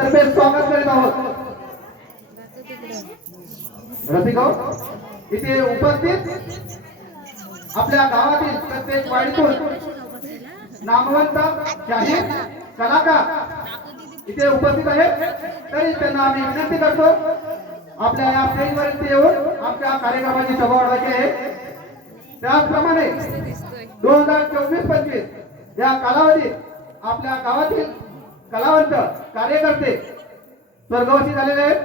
तर्फे स्वागत करीत आहोत. रसिको इथे उपस्थित आपल्या गावातील प्रत्येक वाडीतून नामवंत जाहीर कलाकार इथे उपस्थित आहेत. तरी त्यांना आम्ही विनंती करतो आपल्या या स्टेजवरती येऊन आमच्या कार्यक्रमाची सभा वाढवायची आहे. त्याचप्रमाणे दोन हजार चोवीस पंचवीस या कालावधीत आपल्या गावातील कलावंत कार्यकर्ते स्वर्गवासी झालेले आहेत.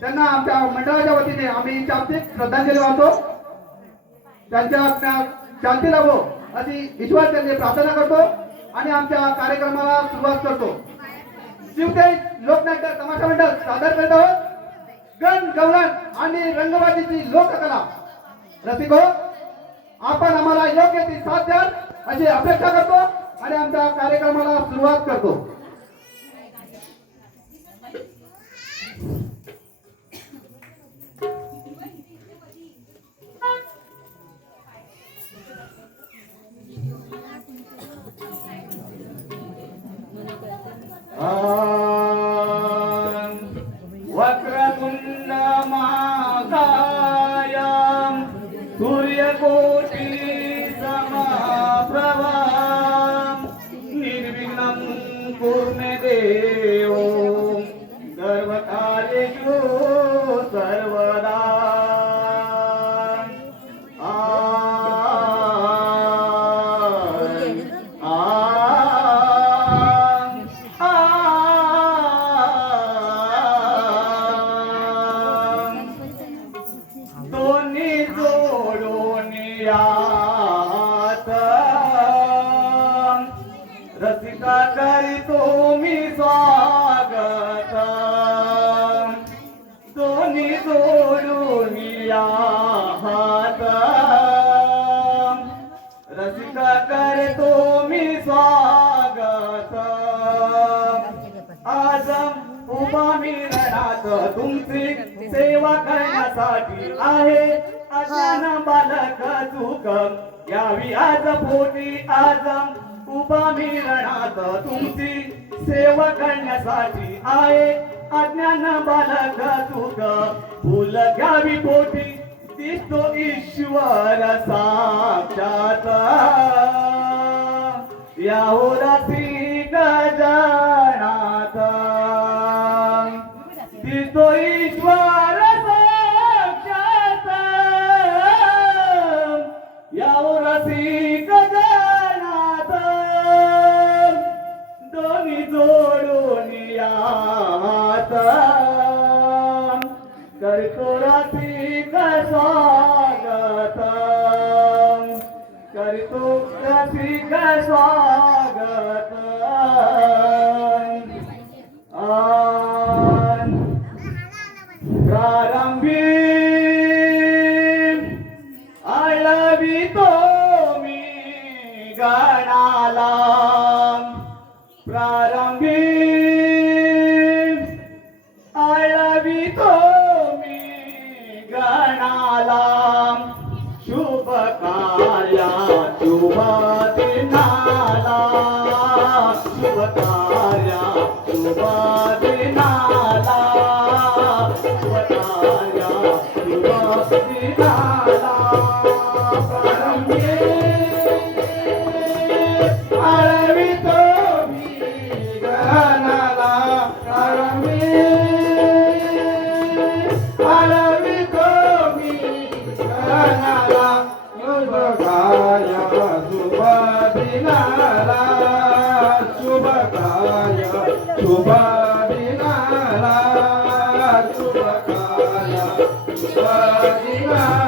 त्यांना आमच्या मंडळाच्या वतीने आम्ही शाब्दिक श्रद्धांजली वाहतो. त्यांच्या शांती लाभो अशी विश्वास त्यांनी प्रार्थना करतो आणि आमच्या कार्यक्रमाला सुरुवात करतो. शिवते लोकनाट्य तमाशा मंडळ सादर करत आहोत. गण गवळण आणि रंगबाजीची लोककला. रसिको हो, आपण आम्हाला योग्य ती साथ द्याल अशी अपेक्षा करतो आणि आमच्या कार्यक्रमाला सुरुवात करतो. तुमची सेवा करण्यासाठी आहे. अज्ञान बालक चूक यावी आज पोटी आज उभा मी रणात तुमची सेवा करण्यासाठी आहे. अज्ञान बालक चूक फुल घ्यावी पोटी. दिसतो ईश्वर साक्षात. याहोरासी गजानाथ Bhagavad. Pode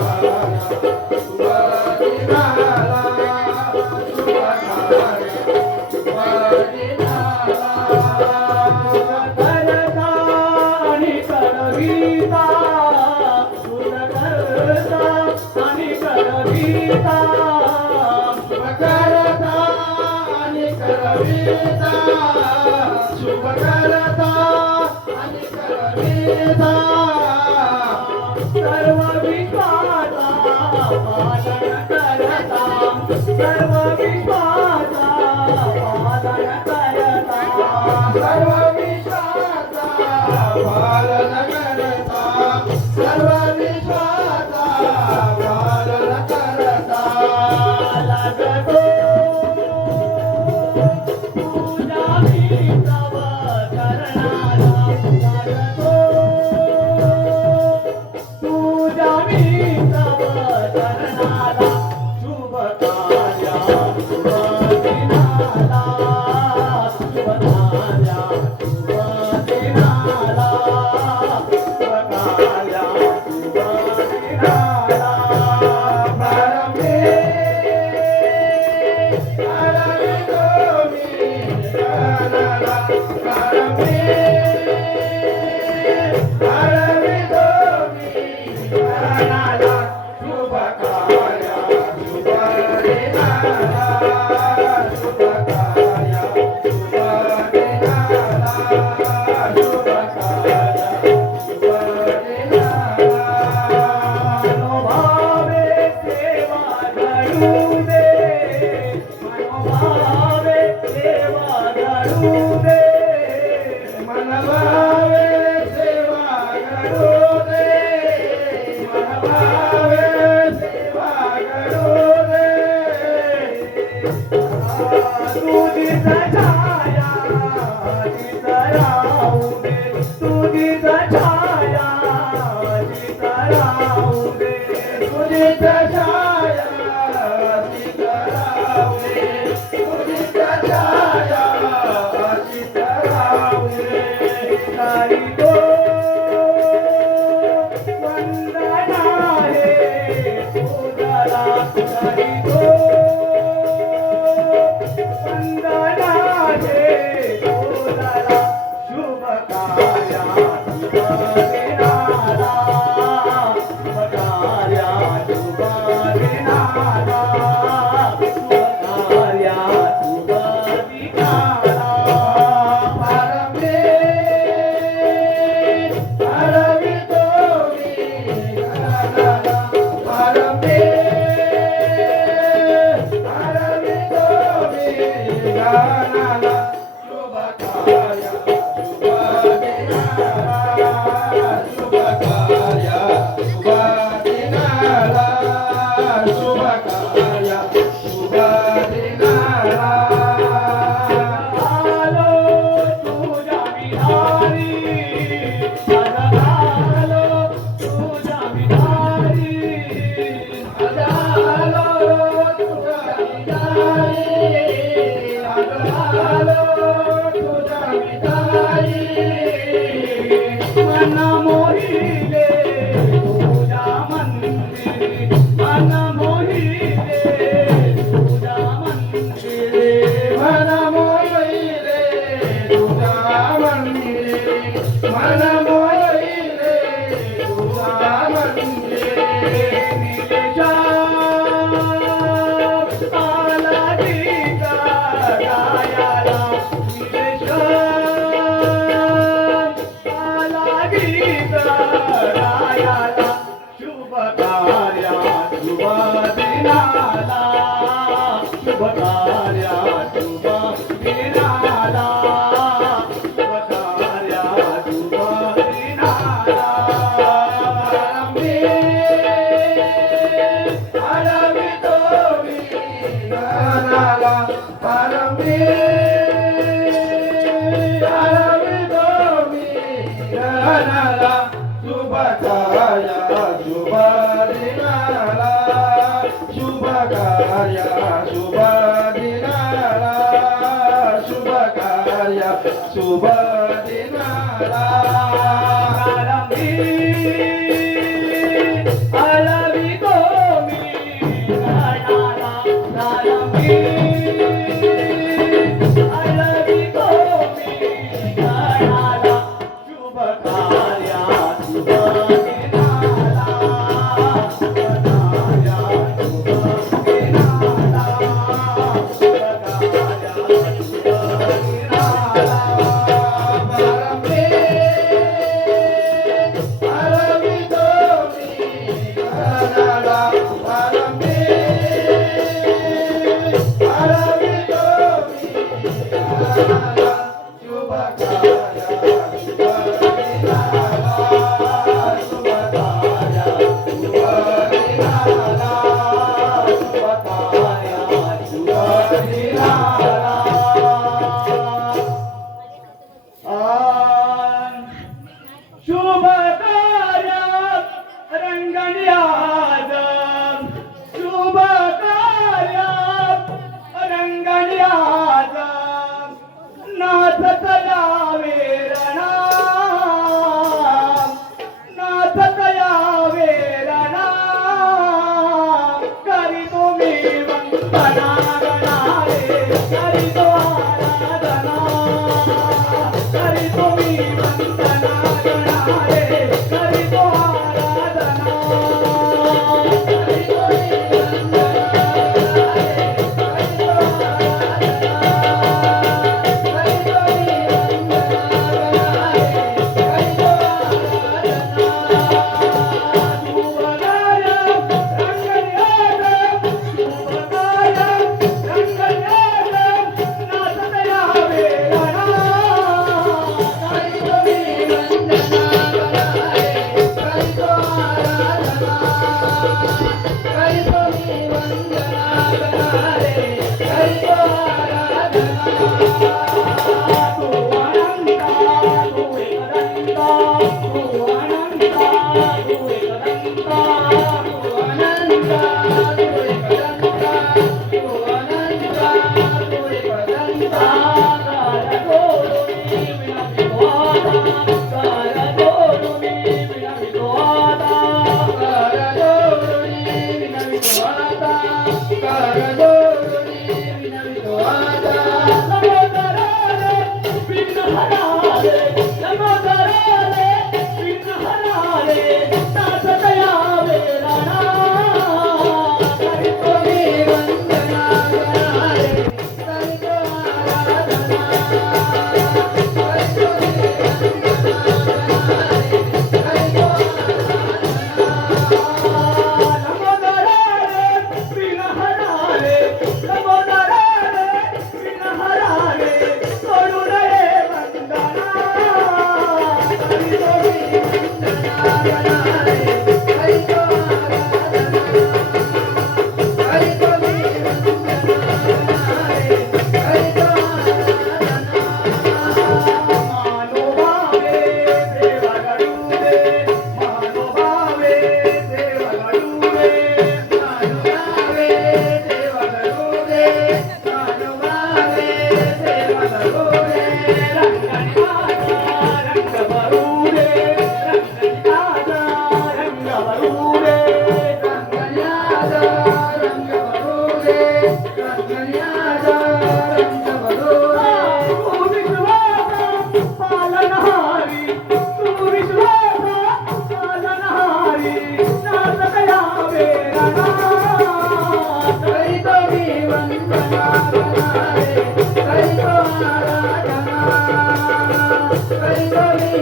सर्व विश्वाचा thank you. Oh.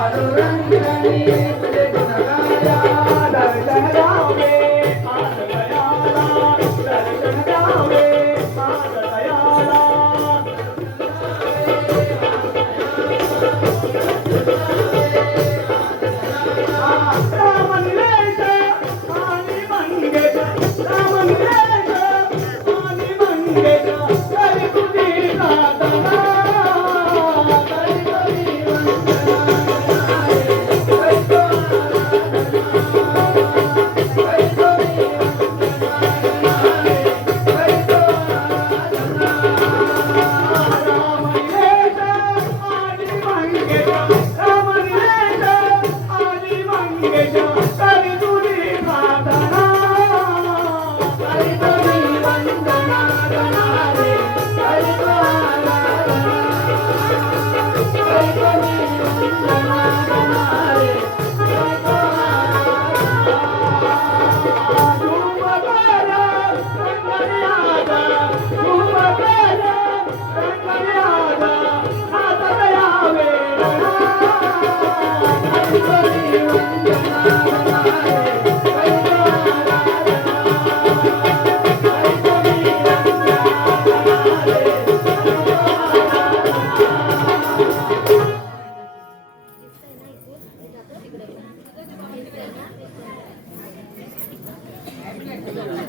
चारो रंग रंगे Thank you.